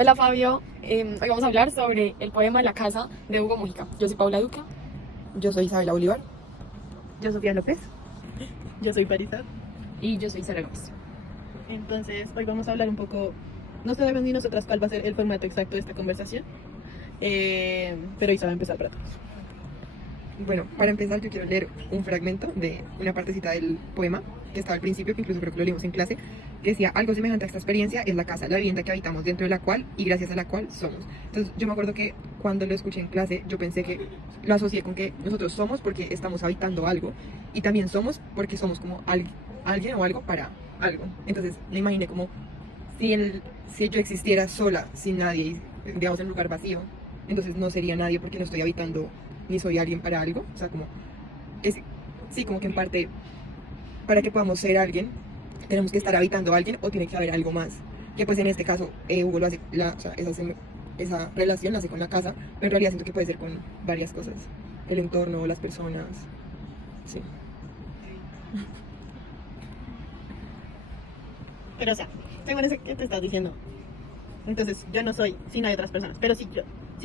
Hola Fabio, hoy vamos a hablar sobre el poema La casa de Hugo Mujica. Yo soy Paula Duque. Yo soy Isabela Bolívar. Yo, Sofía López. Yo soy Parisa. Y yo soy Sara Gómez. Entonces, hoy vamos a hablar un poco, no sabemos ni nosotras cuál va a ser el formato exacto de esta conversación, pero Isa va a empezar para todos. Bueno, para empezar yo quiero leer un fragmento de una partecita del poema que estaba al principio, que incluso creo que lo leímos en clase, que decía: algo semejante a esta experiencia es la casa, la vivienda que habitamos, dentro de la cual y gracias a la cual somos. Entonces yo me acuerdo que cuando lo escuché en clase yo pensé que lo asocié con que nosotros somos porque estamos habitando algo y también somos porque somos como alguien o algo para algo. Entonces me imaginé como si yo existiera sola, sin nadie, digamos en un lugar vacío, entonces no sería nadie porque no estoy habitando ni soy alguien para algo. O sea, como que sí, como que en parte, para que podamos ser alguien, tenemos que estar habitando a alguien o tiene que haber algo más. Que pues en este caso, Hugo lo hace, o sea, esa relación la hace con la casa, pero en realidad siento que puede ser con varias cosas. El entorno, las personas, sí. Pero o sea, según eso que te estás diciendo, entonces yo no soy si no hay otras personas, pero si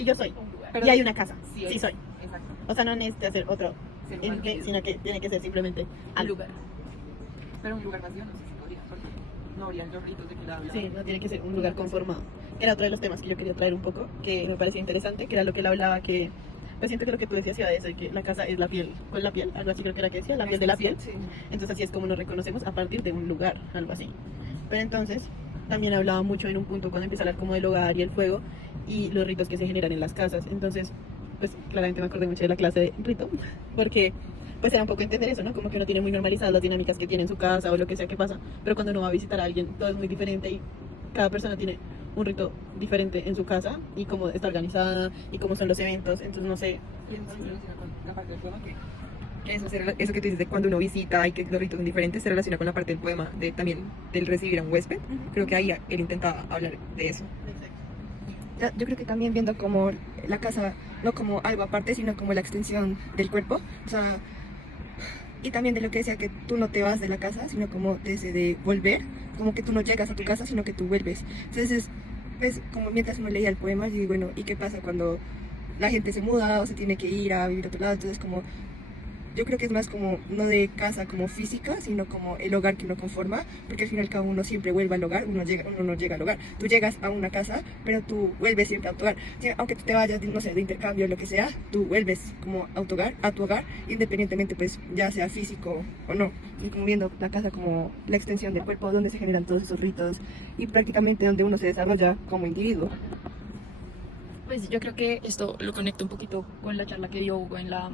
yo soy Pero y hay una casa, sí, sí soy. Exacto. O sea, no necesito hacer otro, sino que tiene que ser simplemente Un algo. lugar. Pero un lugar vacío no sé si podría, porque no habrían los ritos de que la habla. Sí, no tiene que ser un lugar conformado. Que era otro de los temas que yo quería traer un poco, que me parecía interesante, que era lo que él hablaba, que pues siento que lo que tú decías iba de eso, de que la casa es la piel, con la piel, algo así creo que era que decía, la piel de la piel. Sí. Entonces así es como nos reconocemos a partir de un lugar, algo así. Pero entonces también hablaba mucho en un punto cuando empieza a hablar como del hogar y el fuego y los ritos que se generan en las casas. Entonces, pues claramente me acordé mucho de la clase de rito, porque pues era un poco entender eso, ¿no? Como que uno tiene muy normalizadas las dinámicas que tiene en su casa o lo que sea que pasa, pero cuando uno va a visitar a alguien todo es muy diferente y cada persona tiene un rito diferente en su casa y cómo está organizada y cómo son los eventos, entonces no sé. Y eso se relaciona con la parte del poema que eso que tú dices de cuando uno visita y que los ritos son diferentes se relaciona con la parte del poema de también del recibir a un huésped. Creo que ahí él intentaba hablar de eso. Yo creo que también viendo como la casa, no como algo aparte, sino como la extensión del cuerpo. O sea, y también de lo que decía que tú no te vas de la casa, sino como desde de volver, como que tú no llegas a tu casa, sino que tú vuelves. Entonces, pues como mientras uno leía el poema, yo digo, bueno, ¿y qué pasa cuando la gente se muda o se tiene que ir a vivir a otro lado? Entonces, como yo creo que es más como, no de casa como física, sino como el hogar que uno conforma, porque al final cada uno siempre vuelve al hogar, uno no llega al hogar. Tú llegas a una casa, pero tú vuelves siempre a tu hogar. Sí, aunque tú te vayas, no sé, de intercambio o lo que sea, tú vuelves como a tu hogar, independientemente pues ya sea físico o no. Y como viendo la casa como la extensión del cuerpo, donde se generan todos esos ritos y prácticamente donde uno se desarrolla como individuo. Pues yo creo que esto lo conecto un poquito con la charla que dio Hugo en la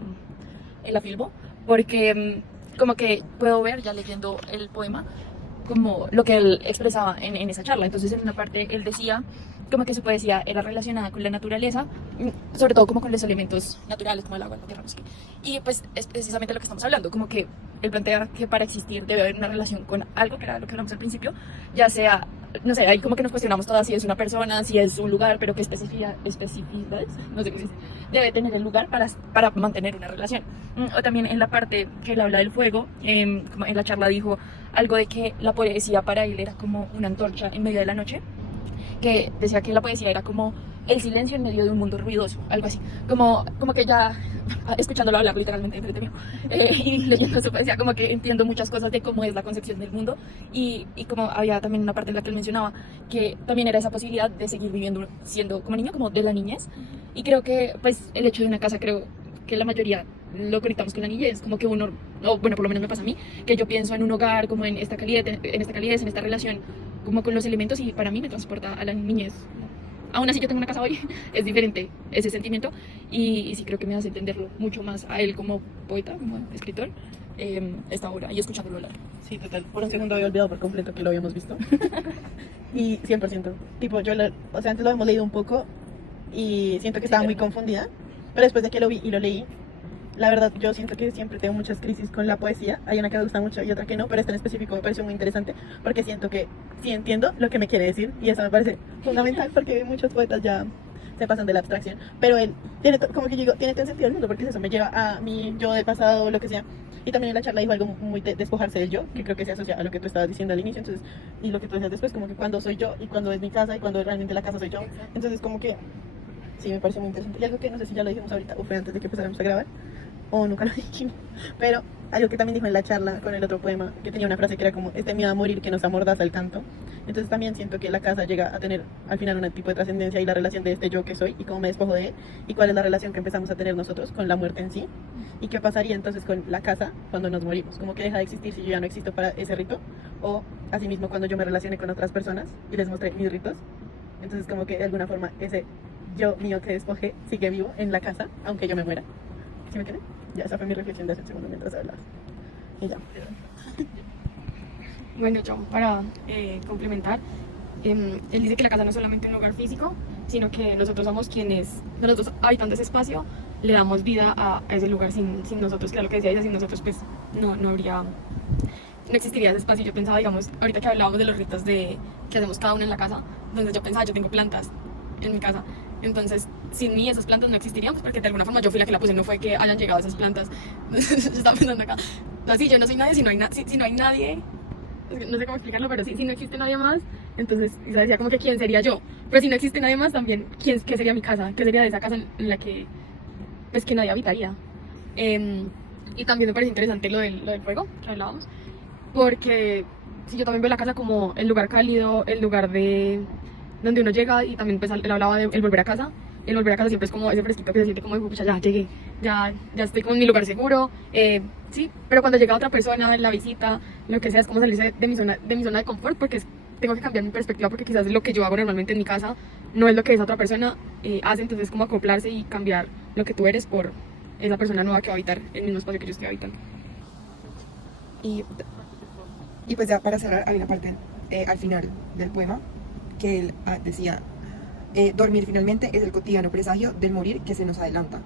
Filbo, porque como que puedo ver ya leyendo el poema como lo que él expresaba en esa charla. Entonces en una parte él decía como que su poesía era relacionada con la naturaleza, sobre todo como con los elementos naturales como el agua, la tierra, no sé qué. Y pues es precisamente lo que estamos hablando, como que él plantea que para existir debe haber una relación con algo, que era lo que hablamos al principio, ya sea, no sé, ahí como que nos cuestionamos todas si es una persona, si es un lugar, pero qué especificidades, no sé qué dice, debe tener el lugar para mantener una relación. O también en la parte que él habla del fuego, como en la charla dijo algo de que la poesía para él era como una antorcha en medio de la noche, que decía que la poesía era como el silencio en medio de un mundo ruidoso, algo así, como que ya escuchándolo hablar literalmente enfrente mío y leyendo su poesía, como que entiendo muchas cosas de cómo es la concepción del mundo y como había también una parte en la que él mencionaba que también era esa posibilidad de seguir viviendo siendo como niño, como de la niñez, y creo que pues el hecho de una casa, creo que la mayoría lo conectamos con la niñez, como que uno, o bueno, por lo menos me pasa a mí, que yo pienso en un hogar, como en esta calidez, en esta relación, como con los elementos, y para mí me transporta a la niñez. Aún así yo tengo una casa hoy, es diferente ese sentimiento, y sí creo que me hace entenderlo mucho más a él como poeta, como escritor, esta obra, y escuchándolo hablar. Sí, total. Por un segundo había olvidado por completo que lo habíamos visto. Y 100%. Tipo, o sea, antes lo habíamos leído un poco y siento que estaba muy confundida. Pero después de que lo vi y lo leí, la verdad, yo siento que siempre tengo muchas crisis con la poesía. Hay una que me gusta mucho y otra que no, pero esta en específico me pareció muy interesante porque siento que sí entiendo lo que me quiere decir y eso me parece fundamental porque muchos poetas ya se pasan de la abstracción, pero él tiene, como que yo digo, tiene todo el sentido del mundo, porque eso me lleva a mi yo del pasado o lo que sea. Y también en la charla dijo algo muy de despojarse del yo, que creo que se asocia a lo que tú estabas diciendo al inicio, entonces, y lo que tú decías después, como que cuando soy yo y cuando es mi casa y cuando realmente la casa soy yo. Entonces como que sí, me parece muy interesante. Y algo que no sé si ya lo dijimos ahorita o fue antes de que empezáramos a grabar, o nunca lo dijimos, pero algo que también dijo en la charla con el otro poema, que tenía una frase que era como, este miedo a morir que nos amordaza el canto. Entonces también siento que la casa llega a tener al final un tipo de trascendencia y la relación de este yo que soy y cómo me despojo de él y cuál es la relación que empezamos a tener nosotros con la muerte en sí y qué pasaría entonces con la casa cuando nos morimos, como que deja de existir si yo ya no existo para ese rito o asimismo cuando yo me relacione con otras personas y les mostré mis ritos, entonces como que de alguna forma ese yo mío que despojé sigue vivo en la casa aunque yo me muera. ¿Sí me entienden? Ya, esa fue mi reflexión de hace un segundo mientras hablabas. Y ya. Bueno, yo para complementar, él dice que la casa no es solamente un lugar físico, sino que nosotros somos quienes, nosotros habitando ese espacio, le damos vida a ese lugar sin nosotros, que era lo que decía ella, sin nosotros pues no habría, no existiría ese espacio. Yo pensaba, digamos, ahorita que hablábamos de los ritos que hacemos cada uno en la casa, entonces yo pensaba, yo tengo plantas en mi casa, entonces sin mí esas plantas no existirían, pues porque de alguna forma yo fui la que la puse, no fue que hayan llegado esas plantas. Yo estaba pensando acá, así yo no soy nadie si no hay, si no hay nadie, no sé cómo explicarlo, pero sí, si no existe nadie más, entonces Isa decía como que quién sería yo, pero si no existe nadie más también, ¿qué sería mi casa? ¿Qué sería de esa casa en la que, pues que nadie habitaría? Y también me parece interesante lo del fuego que hablábamos, porque si yo también veo la casa como el lugar cálido, el lugar de donde uno llega, y también pues él hablaba de el volver a casa. El volver a casa siempre es como ese fresquito que se siente como, pucha, ya llegué, ya estoy como en mi lugar seguro, sí, pero cuando llega otra persona, la visita, lo que sea, es como salirse de mi zona de confort, porque tengo que cambiar mi perspectiva, porque quizás lo que yo hago normalmente en mi casa no es lo que esa otra persona hace, entonces es como acoplarse y cambiar lo que tú eres por esa persona nueva que va a habitar el mismo espacio que yo estoy habitando. Y pues ya para cerrar, hay una parte al final del poema que él decía, dormir finalmente es el cotidiano presagio del morir que se nos adelanta.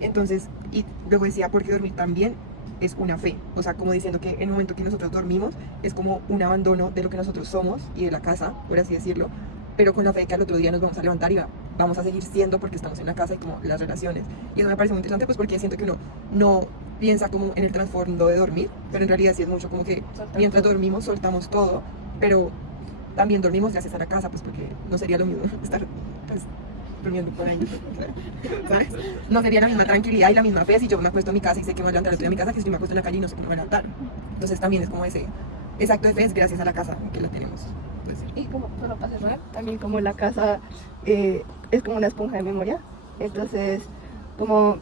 Entonces, y luego decía, porque dormir también es una fe, o sea, como diciendo que en el momento que nosotros dormimos es como un abandono de lo que nosotros somos y de la casa, por así decirlo, pero con la fe que al otro día nos vamos a levantar y vamos a seguir siendo porque estamos en la casa y como las relaciones. Y eso me parece muy interesante, pues porque siento que uno no piensa como en el trasfondo de dormir, pero en realidad sí es mucho como que mientras dormimos soltamos todo, pero también dormimos gracias a la casa, pues porque no sería lo mismo estar pues, durmiendo por ahí, ¿sabes? No sería la misma tranquilidad y la misma fe si yo me acuesto en mi casa y sé que me voy a levantar el otro día en mi casa que si me acuesto en la calle y no sé que me voy a levantar. Entonces también es como ese acto de fe es gracias a la casa que la tenemos. Pues. Y como solo para cerrar, también como la casa es como una esponja de memoria, entonces como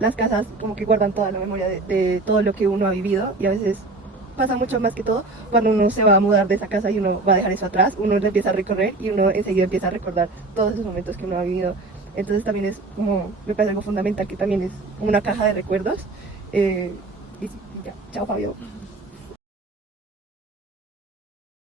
las casas como que guardan toda la memoria de todo lo que uno ha vivido, y a veces pasa mucho más que todo cuando uno se va a mudar de esa casa y uno va a dejar eso atrás, uno lo empieza a recorrer y uno enseguida empieza a recordar todos esos momentos que uno ha vivido. Entonces también es como, me parece algo fundamental, que también es como una caja de recuerdos. Y sí, ya, chao Fabio.